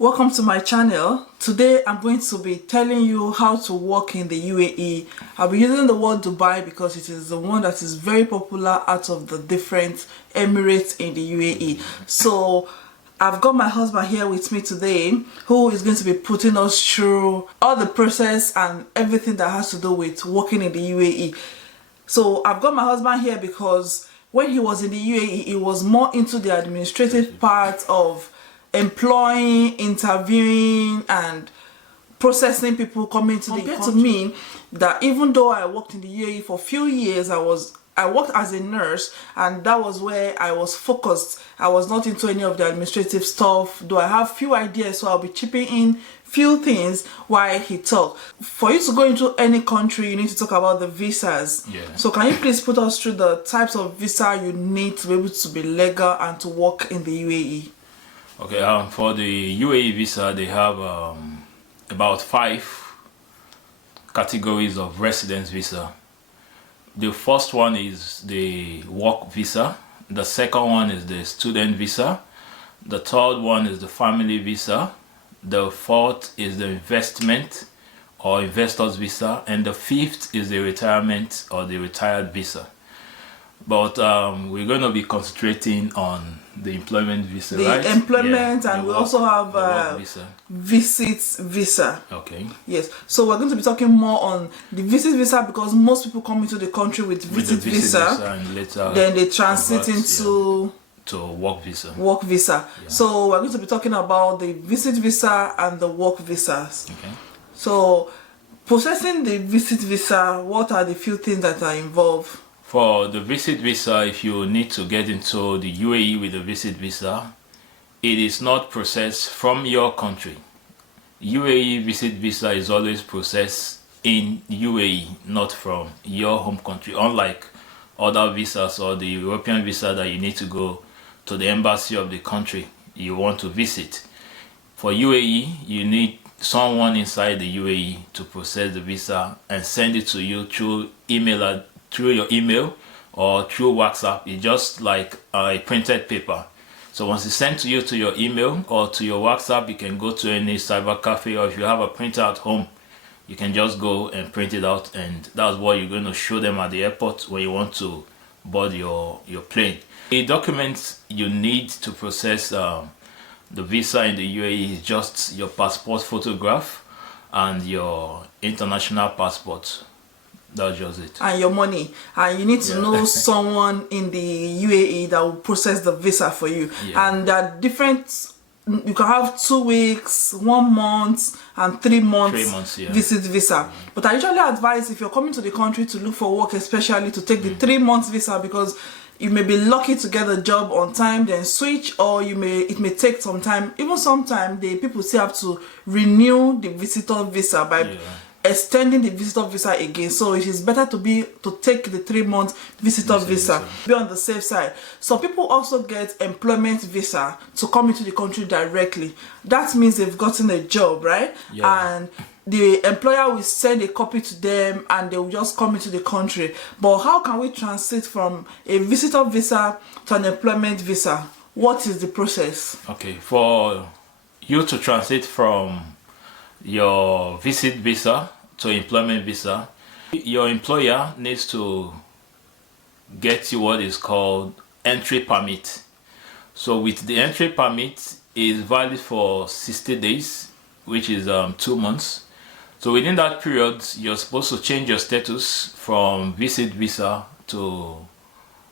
Welcome to my channel. Today I'm going to be telling you how to work in the UAE. I'll be using the word Dubai because it is the one that is very popular out of the different Emirates in the UAE. So I've got my husband here with me today who is going to be putting us through all the process and everything that has to do with working in the UAE. So I've got my husband here because when he was in the UAE, he was more into the administrative part of employing, interviewing, and processing people coming to the country. To me, that even though I worked in the UAE for a few years, I worked as a nurse, and that was where I was focused. I was not into any of the administrative stuff, though I have few ideas, so I'll be chipping in few things while he talks. For you to go into any country, you need to talk about the visas. Yeah. So can you please put us through the types of visa you need to be able to be legal and to work in the UAE? Okay, for the UAE visa, they have about 5 categories of residence visa. The first one is the work visa. The second one is the student visa. The third one is the family visa. The fourth is the investment or investors visa. And the fifth is the retirement or the retired visa. But we're going to be concentrating on the employment visa, right? The employment, yeah, and we also have visits visa. Okay. Yes. So we're going to be talking more on the visit visa because most people come into the country with visit visa and later then they transit into to work visa. Work visa. Yeah. So we're going to be talking about the visit visa and the work visas. Okay. So processing the visit visa, what are the few things that are involved? For the visit visa, if you need to get into the UAE with a visit visa, it is not processed from your country. UAE visit visa is always processed in UAE, not from your home country, unlike other visas or the European visa that you need to go to the embassy of the country you want to visit. For UAE, you need someone inside the UAE to process the visa and send it to you through through your email or through WhatsApp. It's just like a printed paper. So once it's sent to you to your email or to your WhatsApp, you can go to any cyber cafe, or if you have a printer at home, you can just go and print it out, and that's what you're going to show them at the airport when you want to board your plane. The documents you need to process the visa in the UAE is just your passport photograph and your international passport. That's just it. And your money. And you need to know someone in the UAE that will process the visa for you. Yeah. And there are different, you can have 2 weeks, 1 month, and 3 months, 3 months visit visa. But I usually advise, if you're coming to the country to look for work, especially to take the 3 months visa, because you may be lucky to get a job on time, then switch, or it may take some time. Even sometimes the people still have to renew the visitor visa by extending the visitor visa again. So it is better to take the 3 month visitor visa. Be on the safe side. Some people also get employment visa to come into the country directly. That means they've gotten a job, right? Yeah. And the employer will send a copy to them and they will just come into the country. But how can we transit from a visitor visa to an employment visa? What is the process? Okay, for you to transit from your visit visa to employment visa, your employer needs to get you what is called entry permit. So with the entry permit, is valid for 60 days, which is 2 months. So within that period, you're supposed to change your status from visit visa to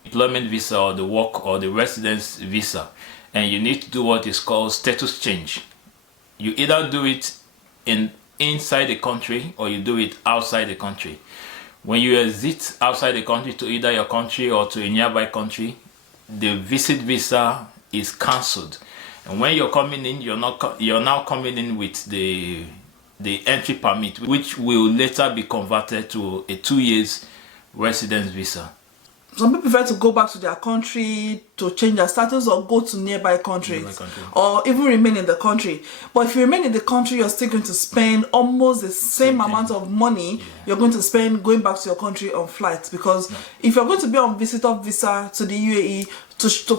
employment visa or the work or the residence visa, and you need to do what is called status change. You either do it inside the country or you do it outside the country. When you exit outside the country to either your country or to a nearby country, the visit visa is cancelled, and when you're coming in, you're now coming in with the entry permit, which will later be converted to a 2 years residence visa. some people prefer to go back to their country to change their status or go to nearby countries or even remain in the country. But if you remain in the country, you're still going to spend almost the same amount of money you're going to spend going back to your country on flights, because if you're going to be on visitor visa to the UAE,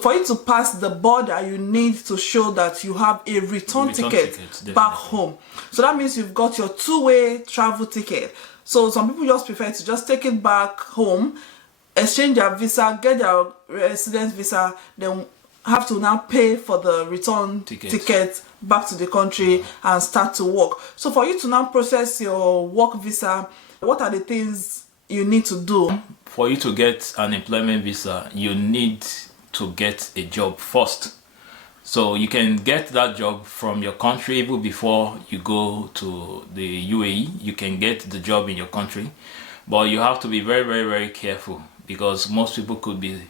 for you to pass the border, you need to show that you have a return ticket back home. So that means you've got your two-way travel ticket. So some people just prefer to just take it back home, exchange their visa, get their residence visa, then have to now pay for the return ticket back to the country and start to work. So for you to now process your work visa, what are the things you need to do? For you to get an employment visa, you need to get a job first. So you can get that job from your country even before you go to the UAE. You can get the job in your country, but you have to be very, very, very careful, because most people could be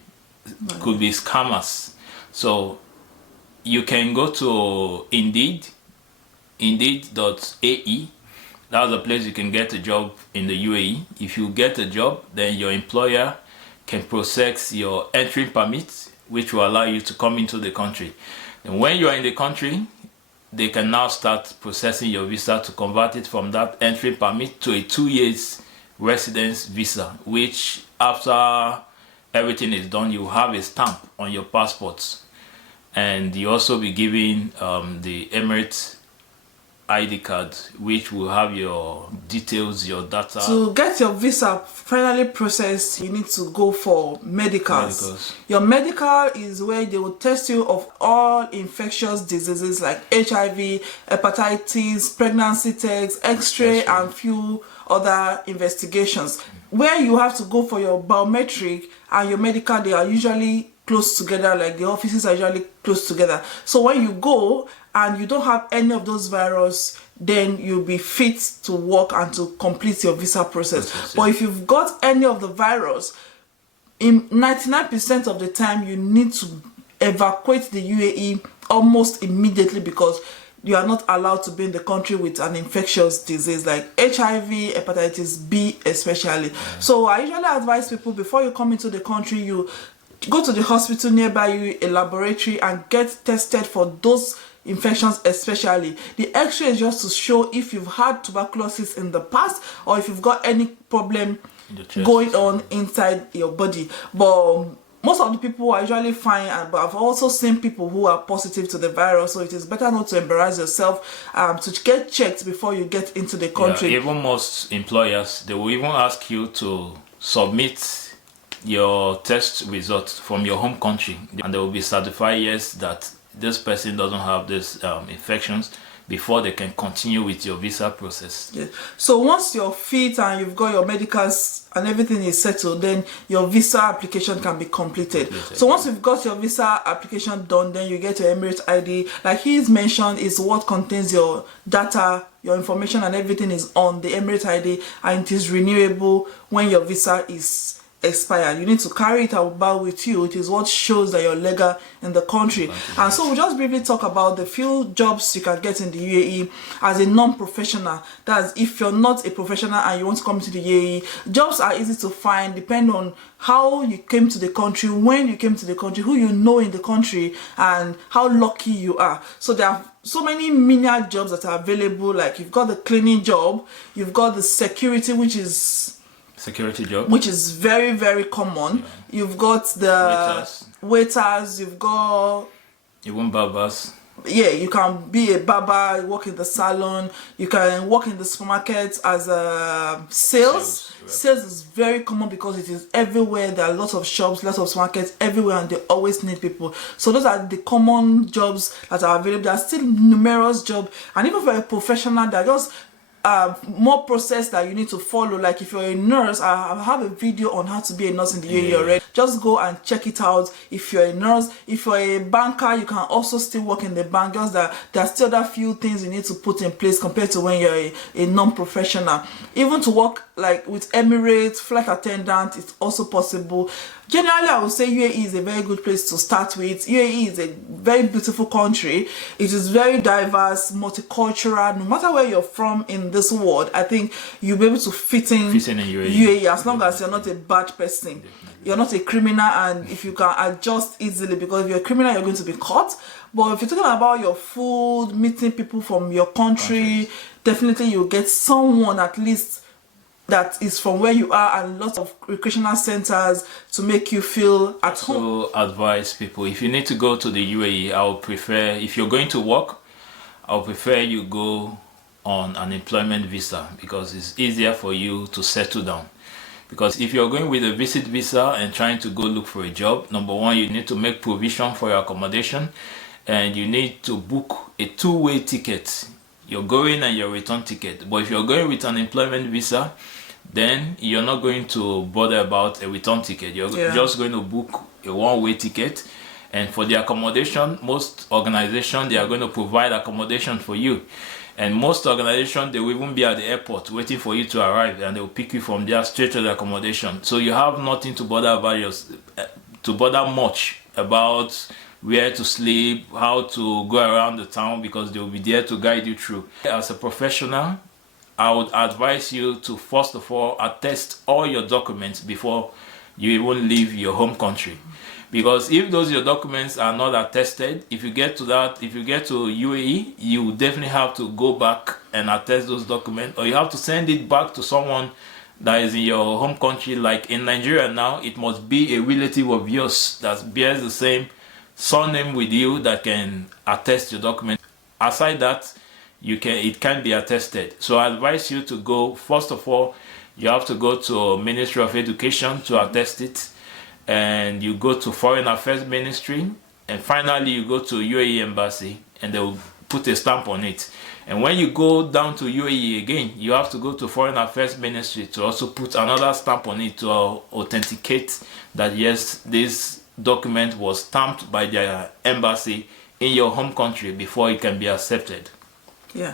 scammers. So you can go to indeed.ae. That's a place you can get a job in the UAE. If you get a job, then your employer can process your entry permit, which will allow you to come into the country. And when you are in the country, they can now start processing your visa to convert it from that entry permit to a 2 years residence visa, which after everything is done, you have a stamp on your passports, and you also be given the Emirates ID card, which will have your details, your data. To get your visa finally processed, you need to go for medicals. Your medical is where they will test you of all infectious diseases like HIV, hepatitis, pregnancy tests, x-ray, and few other investigations. Where you have to go for your biometric and your medical, they are usually close together, like the offices are usually close together. So when you go and you don't have any of those virus, then you'll be fit to work and to complete your visa process. But if you've got any of the virus, in 99% of the time you need to evacuate the UAE almost immediately, because you are not allowed to be in the country with an infectious disease like HIV, hepatitis B especially. So I usually advise people, before you come into the country, you go to the hospital nearby you, a laboratory, and get tested for those infections. Especially the x-ray is just to show if you've had tuberculosis in the past or if you've got any problem going on inside your body. But most of the people are usually fine, but I've also seen people who are positive to the virus, so it is better not to embarrass yourself, to get checked before you get into the country. Even most employers, they will even ask you to submit your test results from your home country, and they will be certified, yes, that this person doesn't have this infections, before they can continue with your visa process. So once you're fit and you've got your medicals and everything is settled, then your visa application can be completed. So once you've got your visa application done, then you get your Emirates ID. Like he's mentioned, is what contains your data, your information, and everything is on the Emirates ID, and it is renewable when your visa is expired. You need to carry it about with you. It is what shows that you're legal in the country. And so we'll just briefly talk about the few jobs you can get in the UAE as a non-professional. That's if you're not a professional and you want to come to the UAE. Jobs are easy to find depending on how you came to the country, when you came to the country, who you know in the country, and how lucky you are. So there are so many menial jobs that are available. Like you've got the cleaning job, you've got the security, which is very, very common. You've got the waiters, you've got even barbers. You can be a barber, work in the salon, you can work in the supermarket as a sales. Sales is very common because it is everywhere. There are lots of shops, lots of supermarkets everywhere, and they always need people. So those are the common jobs that are available. There are still numerous jobs, and even for a professional, they're just more process that you need to follow. Like if you're a nurse, I have a video on how to be a nurse in the UAE already. Just go and check it out. If you're a nurse, if you're a banker, you can also still work in the bank. Just that there are still a few things you need to put in place compared to when you're a non-professional. Even to work like with Emirates, flight attendant, it's also possible. Generally, I would say UAE is a very good place to start with. UAE is a very beautiful country. It is very diverse, multicultural. No matter where you're from in this world, I think you'll be able to fit in UAE as long as you're not a bad person. You're not a criminal, and if you can adjust easily, because if you're a criminal, you're going to be caught. But if you're talking about your food, meeting people from your country, definitely you'll get someone at least that is from where you are, and lots of recreational centers to make you feel at home. So advise people, if you need to go to the UAE, I would prefer, if you're going to work, I would prefer you go on an employment visa, because it's easier for you to settle down. Because if you're going with a visit visa and trying to go look for a job, number one, you need to make provision for your accommodation, and you need to book a two-way ticket, your going and your return ticket. But if you're going with an employment visa, then you're not going to bother about a return ticket. You're just going to book a one-way ticket. And for the accommodation, most organizations, they are going to provide accommodation for you. And most organizations, they will even be at the airport waiting for you to arrive, and they will pick you from there straight to the accommodation. So you have nothing to bother about much about where to sleep, how to go around the town, because they will be there to guide you through. As a professional, I would advise you to first of all attest all your documents before you even leave your home country. Because if those your documents are not attested, if you get to UAE, you definitely have to go back and attest those documents, or you have to send it back to someone that is in your home country. Like in Nigeria now, it must be a relative of yours that bears the same surname with you that can attest your document. Aside that, it can be attested. So I advise you to go, first of all, you have to go to Ministry of Education to attest it, and you go to Foreign Affairs Ministry, and finally you go to UAE Embassy, and they will put a stamp on it. And when you go down to UAE again, you have to go to Foreign Affairs Ministry to also put another stamp on it to authenticate that yes, this document was stamped by the embassy in your home country before it can be accepted. Yeah.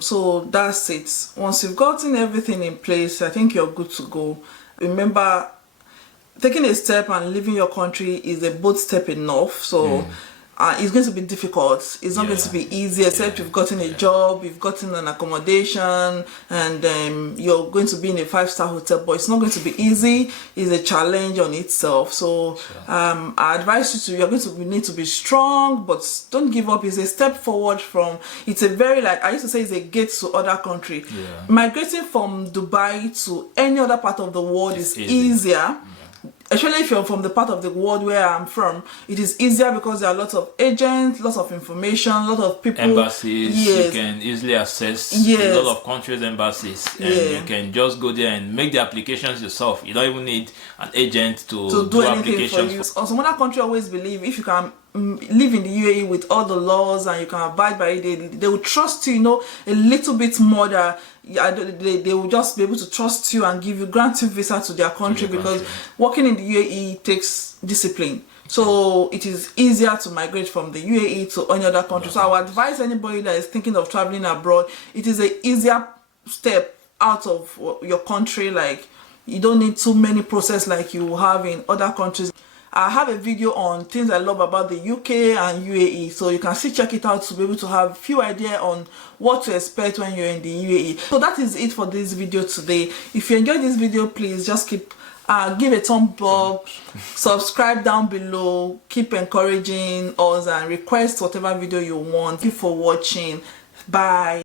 So that's it. Once you've gotten everything in place, I think you're good to go. Remember, taking a step and leaving your country is a bold step enough. So it's going to be difficult. It's not going to be easy, except you've gotten a job, you've gotten an accommodation, and you're going to be in a 5-star hotel. But it's not going to be easy. It's a challenge on itself. So I advise you need to be strong, but don't give up. It's a step forward from. It's a very, like I used to say, it's a gate to other country. Migrating from Dubai to any other part of the world is easier. Especially if you're from the part of the world where I'm from, it is easier because there are lots of agents, lots of information, a lot of people. Embassies, you can easily access a lot of countries' embassies, and you can just go there and make the applications yourself. You don't even need an agent to do anything for you. Or some other country always believe if you can live in the UAE with all the laws and you can abide by it, they will trust you, a little bit more. That they will just be able to trust you and grant you visa to their country, because working in the UAE takes discipline. So it is easier to migrate from the UAE to any other country. So I would advise anybody that is thinking of traveling abroad, it is an easier step out of your country. Like, you don't need too many process like you have in other countries. I have a video on things I love about the UK and UAE, so you can still check it out to be able to have a few ideas on what to expect when you're in the UAE. So that is it for this video today. If you enjoyed this video, please just give a thumb up, subscribe down below, keep encouraging us, and request whatever video you want. Thank you for watching. Bye.